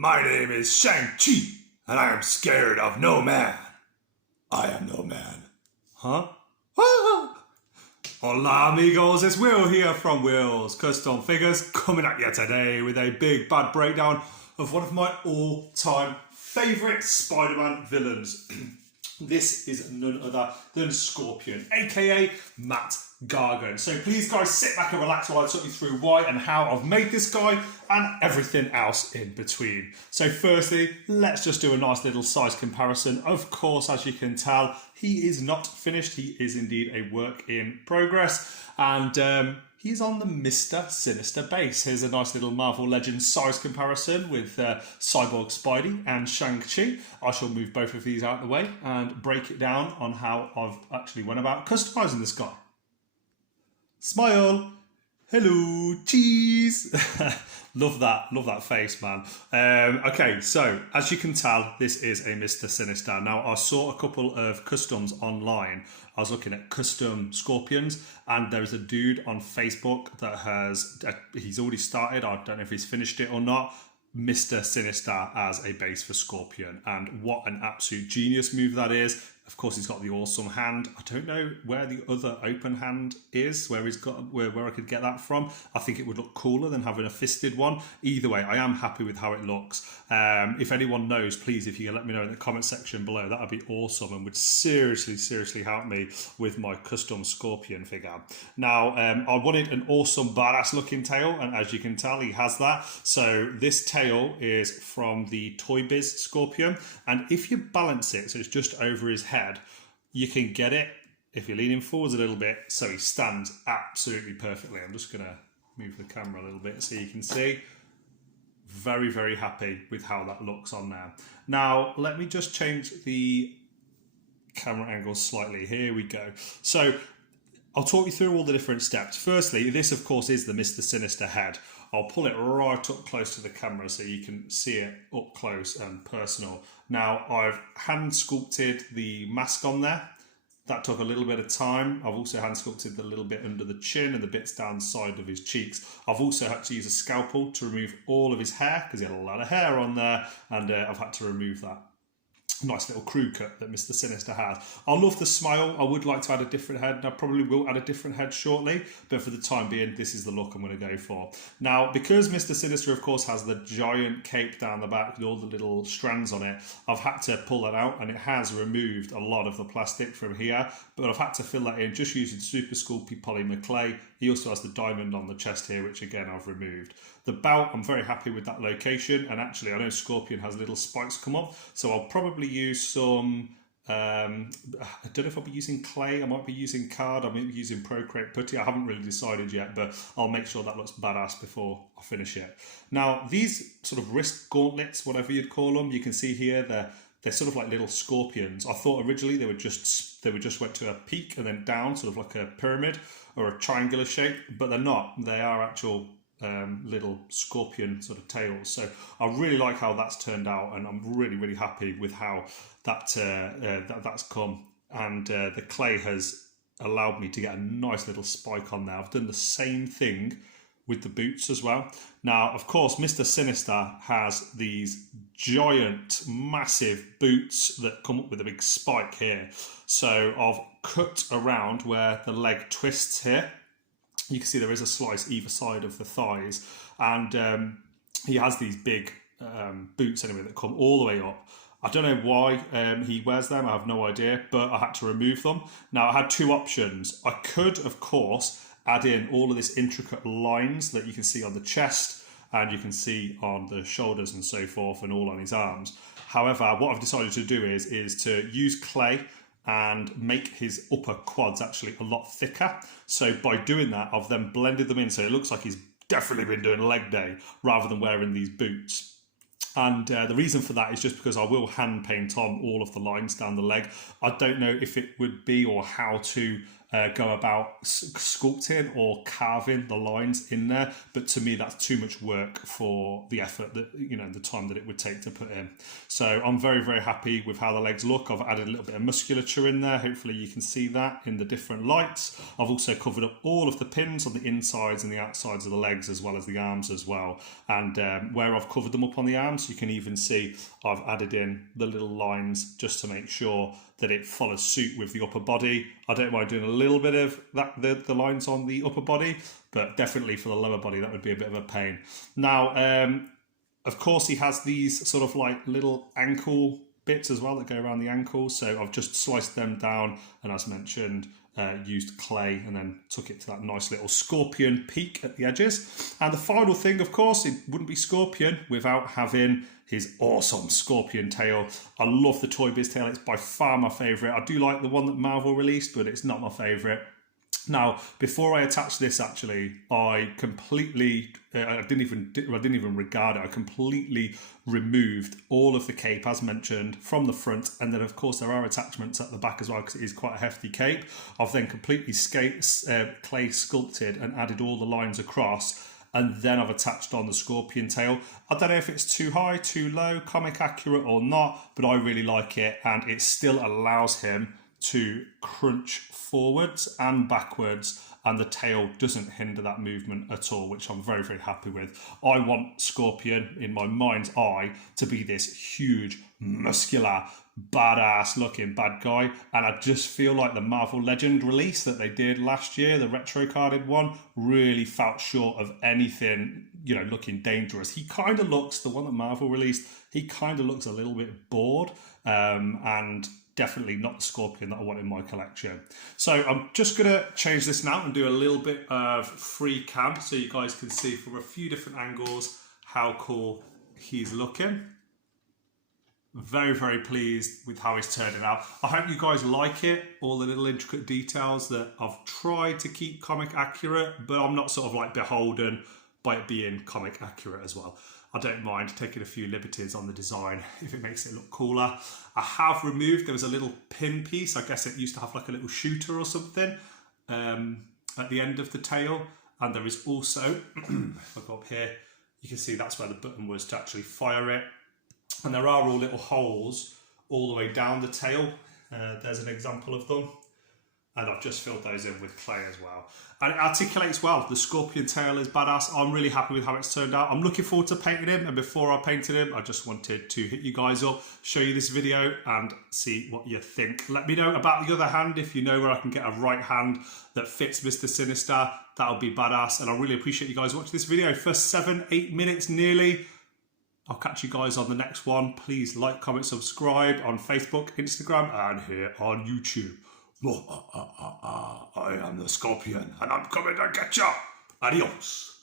My name is Shang-Chi, and I am scared of no man. I am no man. Huh? Ah! Hola amigos, it's Will here from Will's Custom Figures, coming at you today with a big bad breakdown of one of my all-time favourite Spider-Man villains. This is none other than Scorpion, aka Matt Gargan. So please guys, sit back and relax while I talk you through why and how I've made this guy and everything else in between. So firstly, let's just do a nice little size comparison. Of course, as you can tell, he is not finished. He is indeed a work in progress. And he's on the Mr Sinister base. Here's a nice little Marvel Legends size comparison with Cyborg Spidey and Shang-Chi. I shall move both of these out of the way and break it down on how I've actually went about customizing this guy. Smile. Hello, cheese. Love that face, man. Okay, so as you can tell, this is a Mr. Sinister. Now, I saw a couple of customs online. I was looking at custom Scorpions, and there's a dude on Facebook that he's already started. I don't know if he's finished it or not. Mr. Sinister as a base for Scorpion, and what an absolute genius move that is. Of course, he's got the awesome hand. I don't know where the other open hand is, where I could get that from. I think it would look cooler than having a fisted one. Either way, I am happy with how it looks. If anyone knows, please, if you can let me know in the comment section below, that would be awesome and would seriously help me with my custom Scorpion figure. Now, I wanted an awesome badass looking tail, and as you can tell, he has that. So this tail is from the Toybiz Scorpion, and if you balance it, so it's just over his head, you can get it if you're leaning forwards a little bit, so he stands absolutely perfectly. I'm just going to move the camera a little bit so you can see. Very happy with how that looks on there. Now, let me just change the camera angle slightly. Here we go. So, I'll talk you through all the different steps. Firstly, this of course is the Mr. Sinister head. I'll pull it right up close to the camera so you can see it up close and personal. Now, I've hand sculpted the mask on there. That took a little bit of time. I've also hand sculpted the little bit under the chin and the bits down the side of his cheeks. I've also had to use a scalpel to remove all of his hair because he had a lot of hair on there, and I've had to remove that. Nice little crew cut that Mr. Sinister has. I love the smile. I would like to add a different head, and I probably will add a different head shortly, but for the time being, this is the look I'm going to go for. Now, because Mr. Sinister, of course, has the giant cape down the back with all the little strands on it, I've had to pull that out, and it has removed a lot of the plastic from here, but I've had to fill that in just using Super Sculpey polymer clay. He also has the diamond on the chest here, which again I've removed. The belt, I'm very happy with that location, and actually I know Scorpion has little spikes come up, so I'll probably use some, I don't know if I'll be using clay, I might be using card, I might be using Procreate Putty, I haven't really decided yet, but I'll make sure that looks badass before I finish it. Now, these sort of wrist gauntlets, whatever you'd call them, you can see here, they're sort of like little scorpions. I thought originally they would just went to a peak and then down, sort of like a pyramid or a triangular shape, but they're not. They are actual little scorpion sort of tails. So I really like how that's turned out, and I'm really happy with how that's come. And the clay has allowed me to get a nice little spike on there. I've done the same thing with the boots as well. Now, of course, Mr. Sinister has these giant, massive boots that come up with a big spike here. So I've cut around where the leg twists here. You can see there is a slice either side of the thighs, and he has these big boots anyway that come all the way up. I don't know why he wears them, I have no idea, but I had to remove them. Now, I had two options. I could, of course, add in all of this intricate lines that you can see on the chest and you can see on the shoulders and so forth, and all on his arms. However, what I've decided to do is to use clay and make his upper quads actually a lot thicker. So by doing that, I've then blended them in so it looks like he's definitely been doing leg day rather than wearing these boots. And the reason for that is just because I will hand paint on all of the lines down the leg. I don't know if it would be or how to go about sculpting or carving the lines in there, but to me that's too much work for the effort that, you know, the time that it would take to put in. So I'm very, very happy with how the legs look. I've added a little bit of musculature in there. Hopefully you can see that in the different lights. I've also covered up all of the pins on the insides and the outsides of the legs, as well as the arms as well. And where I've covered them up on the arms, you can even see I've added in the little lines just to make sure that it follows suit with the upper body. I don't mind doing a little bit of that, the lines on the upper body, but definitely for the lower body, that would be a bit of a pain. Now, of course, he has these sort of like little ankle bits as well that go around the ankles. So I've just sliced them down, and as mentioned, used clay and then took it to that nice little scorpion peak at the edges. And the final thing, of course, it wouldn't be Scorpion without having his awesome scorpion tail. I love the Toybiz tail. It's by far my favourite. I do like the one that Marvel released, but it's not my favourite. Now, before I attached this, actually, I completely, I didn't even regard it. I completely removed all of the cape, as mentioned, from the front. And then, of course, there are attachments at the back as well, because it is quite a hefty cape. I've then completely clay sculpted and added all the lines across. And then I've attached on the scorpion tail. I don't know if it's too high, too low, comic accurate or not, but I really like it. And it still allows him to crunch forwards and backwards, and the tail doesn't hinder that movement at all, which I'm very, very happy with. I want Scorpion, in my mind's eye, to be this huge, muscular, badass looking bad guy, and I just feel like the Marvel Legend release that they did last year, the retro carded one, really felt short of anything, you know, looking dangerous. He kind of looks, the one that Marvel released, he kind of looks a little bit bored, and definitely not the Scorpion that I want in my collection. So I'm just going to change this now and do a little bit of free cam so you guys can see from a few different angles how cool he's looking. Very, very pleased with how he's turning out. I hope you guys like it, all the little intricate details that I've tried to keep comic accurate, but I'm not sort of like beholden by it being comic accurate as well. I don't mind taking a few liberties on the design if it makes it look cooler. I have removed, there was a little pin piece, I guess it used to have like a little shooter or something at the end of the tail. And there is also, if I go up here, you can see that's where the button was to actually fire it. And there are all little holes all the way down the tail. There's an example of them. And I've just filled those in with clay as well. And it articulates well. The scorpion tail is badass. I'm really happy with how it's turned out. I'm looking forward to painting him. And before I painted him, I just wanted to hit you guys up, show you this video and see what you think. Let me know about the other hand. If you know where I can get a right hand that fits Mr Sinister, that'll be badass. And I really appreciate you guys watching this video for 7-8 minutes nearly. I'll catch you guys on the next one. Please like, comment, subscribe on Facebook, Instagram, and here on YouTube. I am the Scorpion, and I'm coming to get you. Adios.